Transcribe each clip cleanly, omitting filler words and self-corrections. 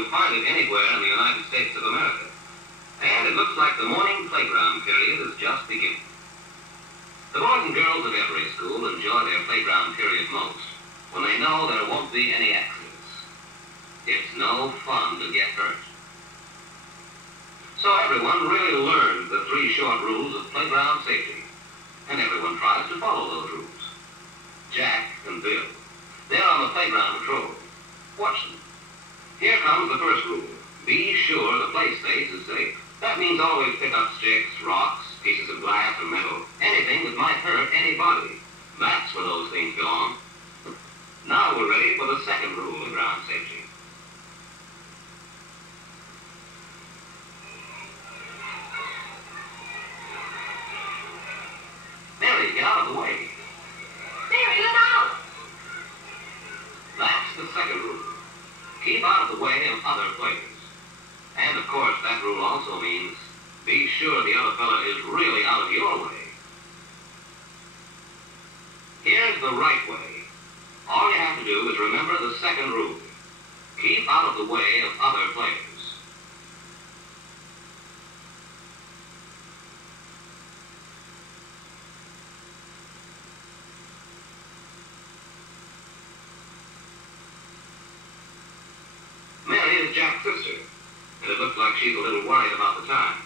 you'll find it anywhere in the United States of America. And it looks like the morning playground period is just beginning. The boys and girls of every school enjoy their playground period most when they know there won't be any accidents. It's no fun to get hurt. So everyone really learned the 3 short rules of playground safety, and everyone tries to follow those rules. Jack and Bill, they're on the playground patrol. Watch them. Here comes the first rule. Be sure the play space is safe. That means always pick up sticks, rocks, pieces of glass or metal, anything that might hurt anybody. That's where those things belong. Now we're ready for the second rule of ground safety. Mary, get out of the way. Mary, look out! That's the second rule. Keep out of the way of other players. And of course, that rule also means be sure the other fella is really out of your way. Here's the right way. All you have to do is remember the second rule. Keep out of the way of other players. Mary is Jack's sister, and it looks like she's a little worried about the time.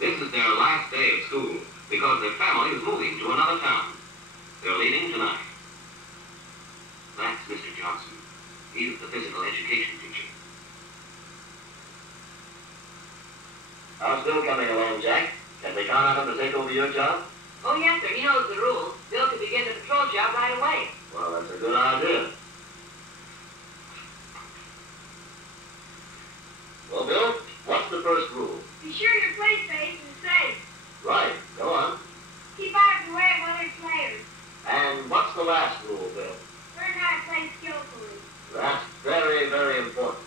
This is their last day of school because their family is moving to another town. They're leaving tonight. That's Mr. Johnson. He's the physical education teacher. How's Bill coming along, Jack? Can we count on him to take over your job? Oh, yes, sir. He knows the rules. Bill could begin the patrol job right away. Well, that's a good idea. Well, Bill, what's the first rule? Be sure your play space is safe. Right, go on. Keep out of the way of other players. And what's the last rule, Bill? Learn how to play skillfully. That's very, very important.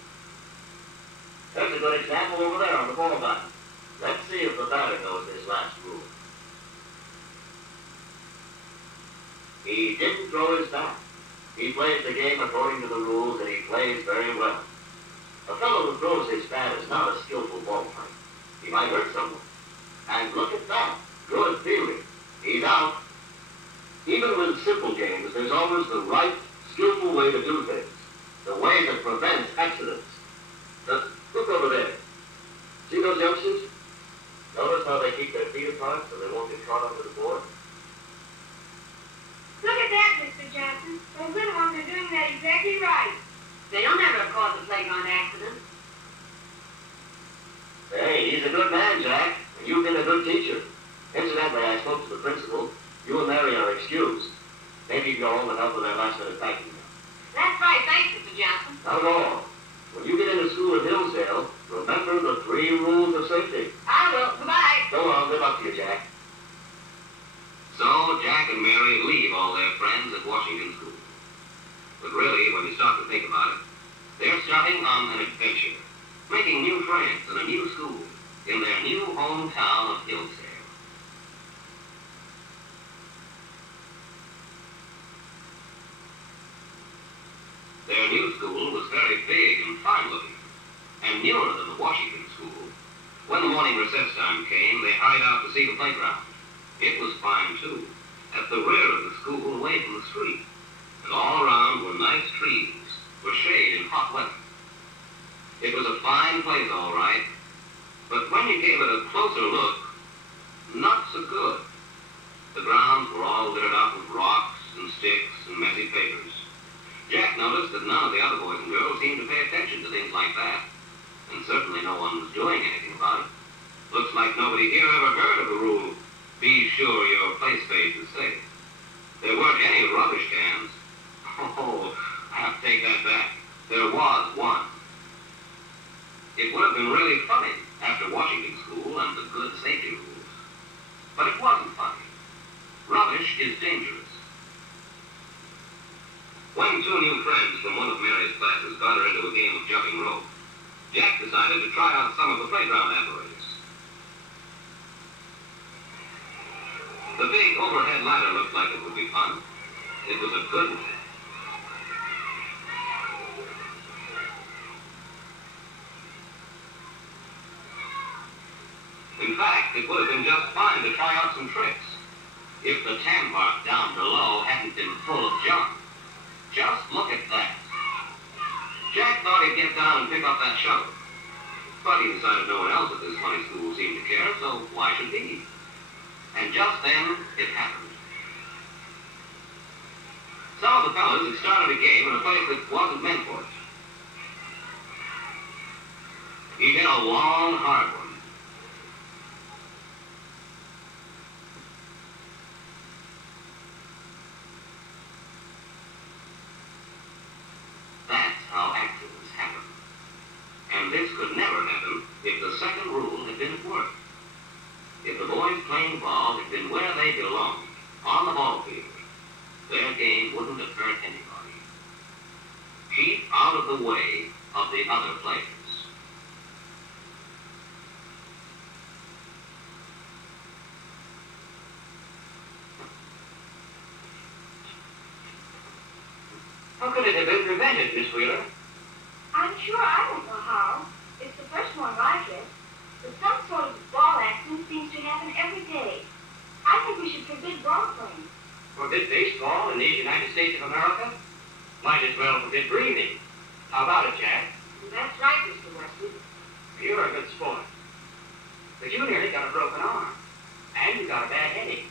There's a good example over there on the ball button. Let's see if the batter knows this last rule. He didn't throw his bat. He plays the game according to the rules, and he plays very well. A fellow who throws his bat is not a skillful ball player. He might hurt someone. And look at that. Good fielding. He's out. Even with simple games, there's always the right, skillful way to do things. The way that prevents accidents. Look over there. See those youngsters? Notice how they keep their feet apart so they won't get caught under the board? Look at that, Mr. Johnson. Those little ones are doing that exactly right. They don't ever cause a playground accident. Hey, he's a good man, Jack. And you've been a good teacher. Incidentally, I spoke to the principal. You and Mary are excused. Maybe you can go home and help with their last-minute packing. That's right. Thanks, Mr. Johnson. Not at all. When you get into school at Hillsdale, remember the 3 rules of safety. I will. Goodbye. Go on. Good luck to you, Jack. So Jack and Mary leave all their friends at Washington School. But really, when you stop to think about it, they're starting on an adventure, making new friends in a new school in their new hometown of Hillsdale. Their new school was very big and fine-looking, and newer than the Washington School. When the morning recess time came, they hurried out to see the playground. It was fine, too, at the rear of the school, away from the street. And all around were nice trees, for shade in hot weather. It was a fine place, all right, but when you gave it a closer look, not so good. The grounds were all littered up with rocks and sticks and messy papers. Jack noticed that none of the other boys and girls seemed to pay attention to things like that, and certainly no one was doing anything about it. Looks like nobody here ever heard of the rule, be sure your play space is safe. There weren't any rubbish cans. Oh, I have to take that back. There was one. It would have been really funny after Washington School and the good safety rules. But it wasn't funny. Rubbish is dangerous. When 2 new friends from one of Mary's classes got her into a game of jumping rope, Jack decided to try out some of the playground apparatus. The big overhead ladder looked like it would be fun. It was a good one. fact, it would have been just fine to try out some tricks if the tan bark down below hadn't been full of junk. Just look at that. Jack thought he'd get down and pick up that shovel. But he decided no one else at this funny school seemed to care, so why should he? And just then, it happened. Some of the fellas had started a game in a place that wasn't meant for it. He hit a long, hard one. That's how accidents happen. And this could never happen if the second rule had been at work. If the boys playing ball had been where they belonged, on the ball field, their game wouldn't have hurt anybody. Keep out of the way of the other players. How could it have been prevented, Miss Wheeler? I'm sure I don't know how. It's the first one like it. But some sort of ball accident seems to happen every day. I think we should forbid ball playing. Forbid baseball in these United States of America? Might as well forbid breathing. How about it, Jack? That's right, Mr. Weston. You're a good sport. But you nearly got a broken arm. And you got a bad headache.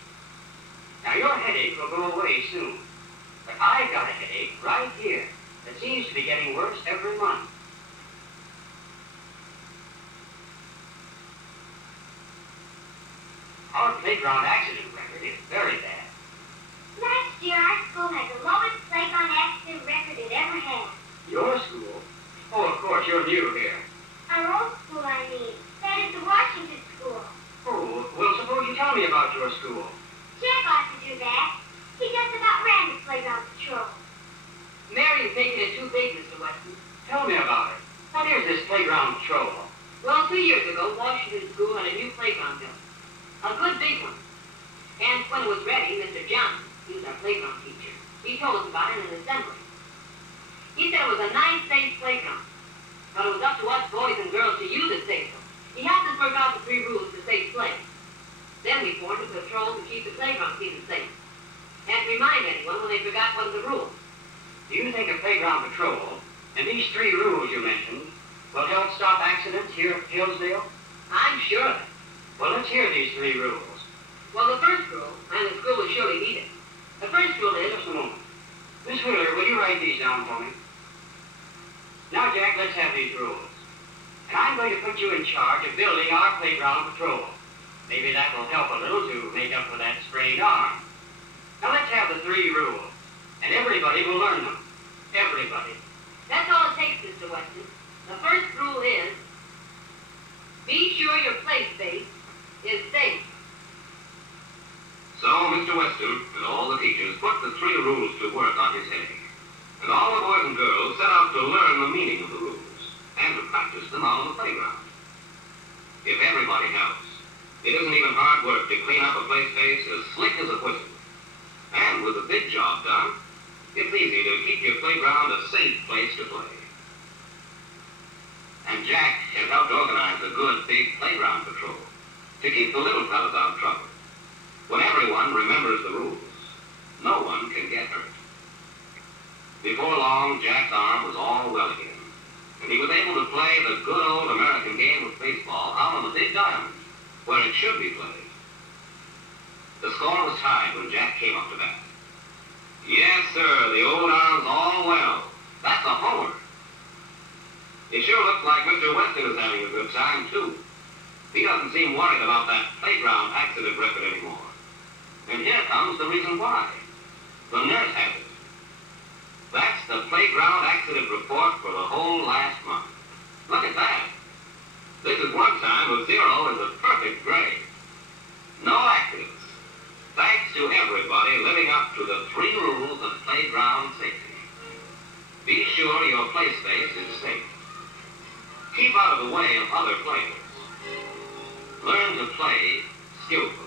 Now, your headache will go away soon. But I've got a headache right here that seems to be getting worse every month. Our playground accident record is very bad. Last year, our school had the lowest playground accident record it ever had. Your school? Oh, of course, you're new here. Our old school, I mean. That is the Washington school. Oh, well, suppose you tell me about your school. Jack ought to do that. He just about ran the playground patrol. Mary's making it too big, Mr. Weston. Tell me about it. What is this playground patrol? Well, 2 years ago, Washington School had a new playground built. A good big one. And when it was ready, Mr. Johnson, he was our playground teacher, he told us about it in an assembly. He said it was a nice, safe playground. But it was up to us boys and girls to use it safely. He helped us work out the 3 rules to safe play. Then we formed a patrol to keep the playground keeping safe. And to remind anyone when they forgot one of the rules. Do you think a playground patrol and these 3 rules you mentioned will help stop accidents here at Hillsdale? I'm sure of it. Well, let's hear these 3 rules. Well, the first rule, and the school will surely need it. The first rule is, Just a moment. Miss Wheeler, will you write these down for me? Now, Jack, let's have these rules. And I'm going to put you in charge of building our playground patrol. Maybe that will help a little to make up for that sprained arm. Now, let's have the 3 rules. And everybody will learn them. Everybody. that's all it takes, Mr. Weston. The first rule is, be sure your play space is safe. So Mr. Weston and all the teachers put the 3 rules to work on his headache. And all the boys and girls set out to learn the meaning of the rules and to practice them out on the playground. If everybody helps, it isn't even hard work to clean up a play space as slick as a whistle. And with a big job done, it's easy to keep your playground a safe place to play. And Jack has helped organize a good big playground patrol to keep the little fellas out of trouble. When everyone remembers the rules, no one can get hurt. Before long, Jack's arm was all well again, and he was able to play the good old American game of baseball out on the big diamond, where it should be played. The score was tied when Jack came up to bat. Yes, sir, the old arm's all well. That's a homer. It sure looks like Mr. Weston is having a good time, too. He doesn't seem worried about that playground accident record anymore. And here comes the reason why. The nurse has it. That's the playground accident report for the whole last month. Look at that. This is one time with 0 is a perfect grade. No accidents. Thanks to everybody living up to the 3 rules of playground safety. Be sure your play space is safe. Keep out of the way of other players. Learn to play skillfully.